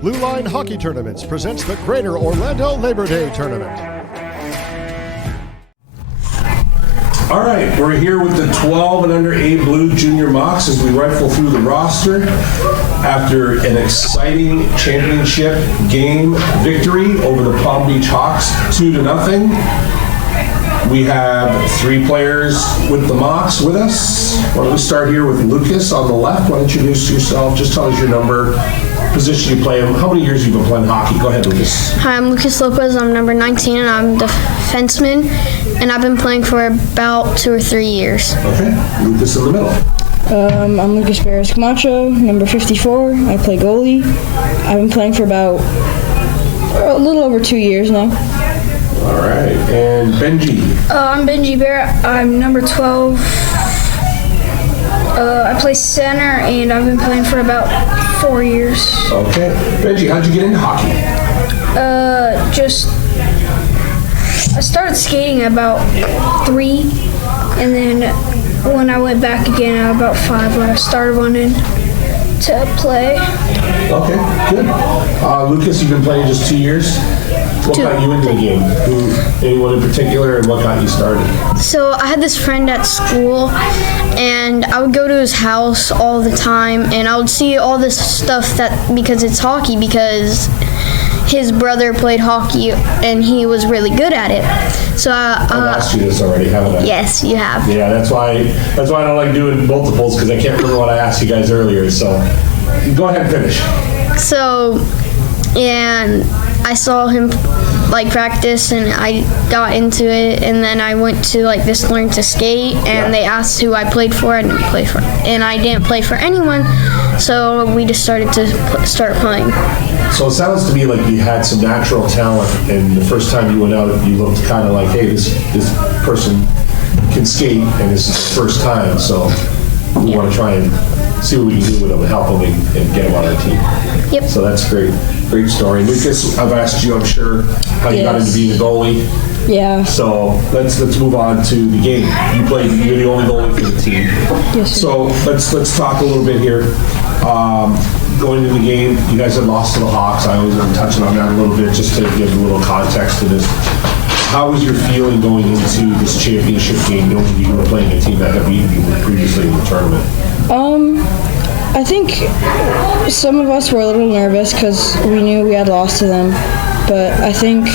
Blue Line Hockey Tournaments presents the Greater Orlando Labor Day Tournament. All right, we're here with the 12 and under A Blue Junior Mocs as we rifle through the roster after an exciting championship game victory over the Palm Beach Hawks, 2-0. We have three players with the Mocs with us. Why don't we start here with Lucas on the left? Why don't you introduce yourself? Just tell us your number, position you play, and how many years you've been playing hockey. Go ahead, Lucas. Hi, I'm Lucas Lopez. I'm number 19, and I'm defenseman, and I've been playing for about 2 or 3 years. Okay, Lucas in the middle. I'm Lucas Berrios Camacho, number 54. I play goalie. I've been playing for about a little over 2 years now. All right, and Benji. I'm Benji Barrett. I'm number 12. I play center, and I've been playing for about 4 years. Okay, Benji, how'd you get into hockey? I started skating at about 3, and then when I went back again at about 5, when I started wanting to play. Okay, good. Lucas, you've been playing just 2 years? What got you into the game? Anyone in particular, and what got you started? So I had this friend at school, and I would go to his house all the time, and I would see all this stuff because it's hockey, because his brother played hockey, and he was really good at it. So I've asked you this already, haven't I? Yes, you have. Yeah, that's why I don't like doing multiples, because I can't remember what I asked you guys earlier. So go ahead and finish. So, and I saw him practice, and I got into it, and then I went to this learn to skate, and they asked who I played for. I didn't play for, and I didn't play for anyone, so we just started to start playing. So it sounds to me like you had some natural talent, and the first time you went out, you looked kind of like, hey, this person can skate, and this is the first time, so we want to try and see what we can do with them and help them and get them on our team. Yep. So that's great. Great story. Lucas, I've asked you, I'm sure, how you got into being a goalie. Yeah. So let's move on to the game. You're the only goalie for the team. Yes, sir. So let's talk a little bit here. Going into the game, you guys had lost to the Hawks. I always am touching on that a little bit just to give a little context to this. How was your feeling going into this championship game, knowing you were playing a team that had beaten you previously in the tournament? I think some of us were a little nervous because we knew we had lost to them, but I think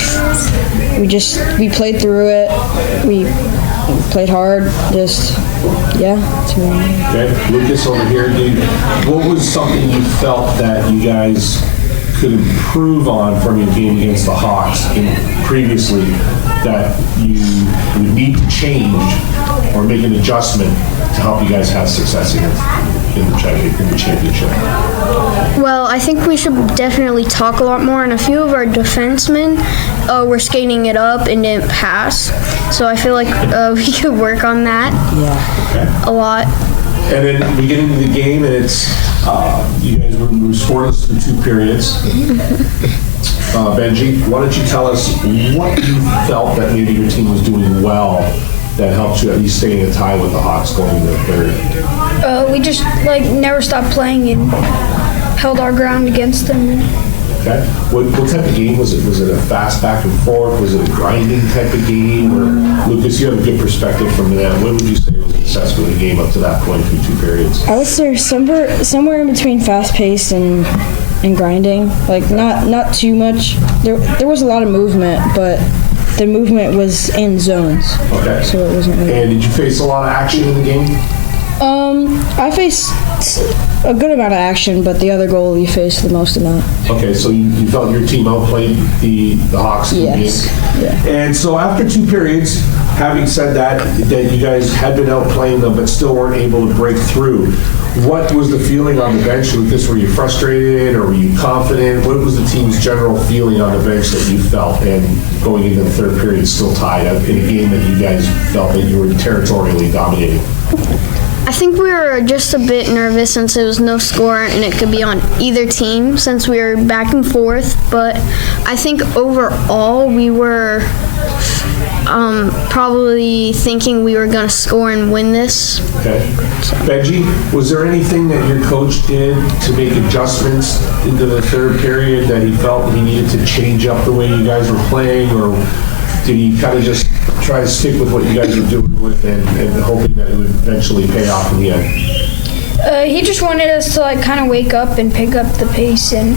we played through it. We played hard. Okay, Lucas over here, what was something you felt that you guys could improve on from your game against the Hawks previously that you would need to change or make an adjustment to help you guys have success in the championship? Well, I think we should definitely talk a lot more, and a few of our defensemen were skating it up and didn't pass, so I feel like we could work on that a lot. And then we get into the game, and it's you guys were scoreless through 2 periods. Benji, why don't you tell us what you felt that maybe your team was doing well that helped you at least stay in a tie with the Hawks going into the third? We just never stopped playing and held our ground against them. Okay. What type of game was it? Was it a fast back and forth? Was it a grinding type of game? Or Lucas, you have a good perspective from that. What would you say was the success of the game up to that point through 2 periods? I would say somewhere in between fast-paced and grinding. Not too much. There was a lot of movement, but the movement was in zones. Okay. So it wasn't really. And did you face a lot of action in the game? I faced a good amount of action, but the other goalie faced the most amount. Okay, so you felt your team outplayed the Hawks in the game? Yeah. And so after 2 periods, having said that you guys had been outplaying them but still weren't able to break through, what was the feeling on the bench, Lucas? Were you frustrated or were you confident? What was the team's general feeling on the bench that you felt, and going into the 3rd period still tied up in a game that you guys felt that you were territorially dominating? I think we were just a bit nervous since it was no score and it could be on either team since we were back and forth, but I think overall we were Probably thinking we were going to score and win this. Okay. Benji, was there anything that your coach did to make adjustments into the third period that he felt he needed to change up the way you guys were playing, or did he kind of just try to stick with what you guys were doing with and hoping that it would eventually pay off in the end? He just wanted us to like kind of wake up and pick up the pace, and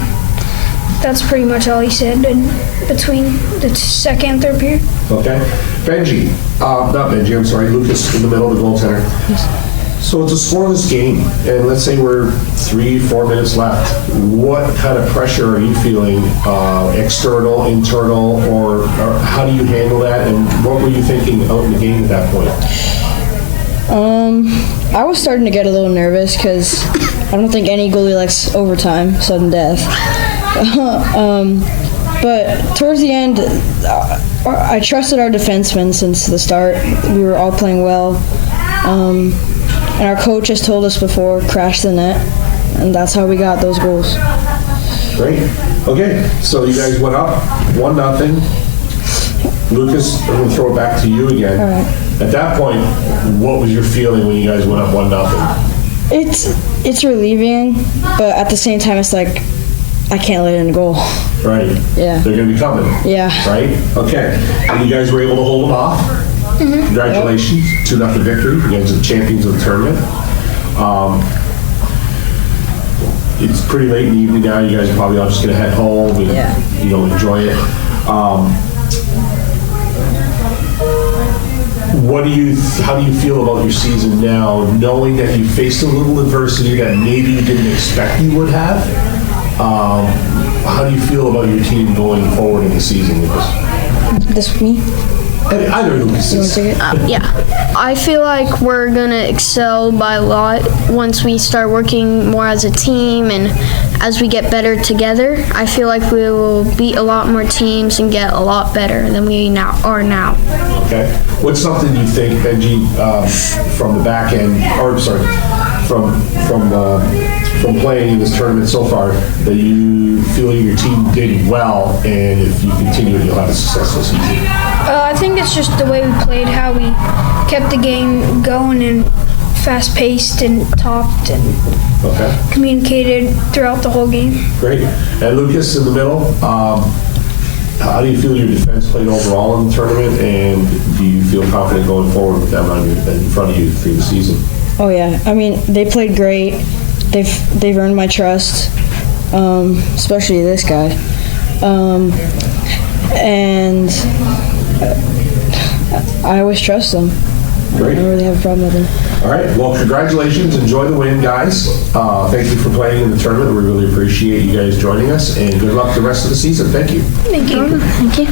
that's pretty much all he said in between the second and third period. Okay. Benji, not Benji, I'm sorry, Lucas in the middle of the goaltender. So it's a scoreless game, and let's say we're 3-4 minutes left. What kind of pressure are you feeling, external, internal, or how do you handle that, and what were you thinking out in the game at that point? I was starting to get a little nervous because I don't think any goalie likes overtime, sudden death. But towards the end, I trusted our defensemen since the start. We were all playing well. And our coach has told us before, crash the net, and that's how we got those goals. Great. Okay, so you guys went up 1-0. Lucas, I'm going to throw it back to you again. All right. At that point, what was your feeling when you guys went up 1-0? It's relieving, but at the same time, it's like, I can't let in a goal. Right. Yeah. They're going to be coming. Yeah. Right? Okay. And you guys were able to hold them off. Mm-hmm. Congratulations. 2-0 victory. You guys are the champions of the tournament. It's pretty late in the evening now. You guys are probably all just going to head home and enjoy it. How do you feel about your season now, knowing that you faced a little adversity that maybe you didn't expect you would have? How do you feel about your team going forward in the season, Lucas? This me? Either Lucas. You want to take it? Yeah. I feel like we're going to excel by a lot once we start working more as a team and as we get better together. I feel like we will beat a lot more teams and get a lot better than we are now. Okay. What's something you think, Benji, from the back end, or sorry, from playing in this tournament so far, that you feel your team did well, and if you continue it, you'll have a successful season? I think it's just the way we played, how we kept the game going and fast-paced and talked and communicated throughout the whole game. Great. And Lucas in the middle, how do you feel your defense played overall in the tournament, and do you feel confident going forward with them in front of you through the season? Oh yeah, I mean they played great. They've earned my trust, especially this guy, and I always trust them. Great. I don't really have a problem with them. All right. Well, congratulations. Enjoy the win, guys. Thank you for playing in the tournament. We really appreciate you guys joining us, and good luck the rest of the season. Thank you. Thank you. Thank you.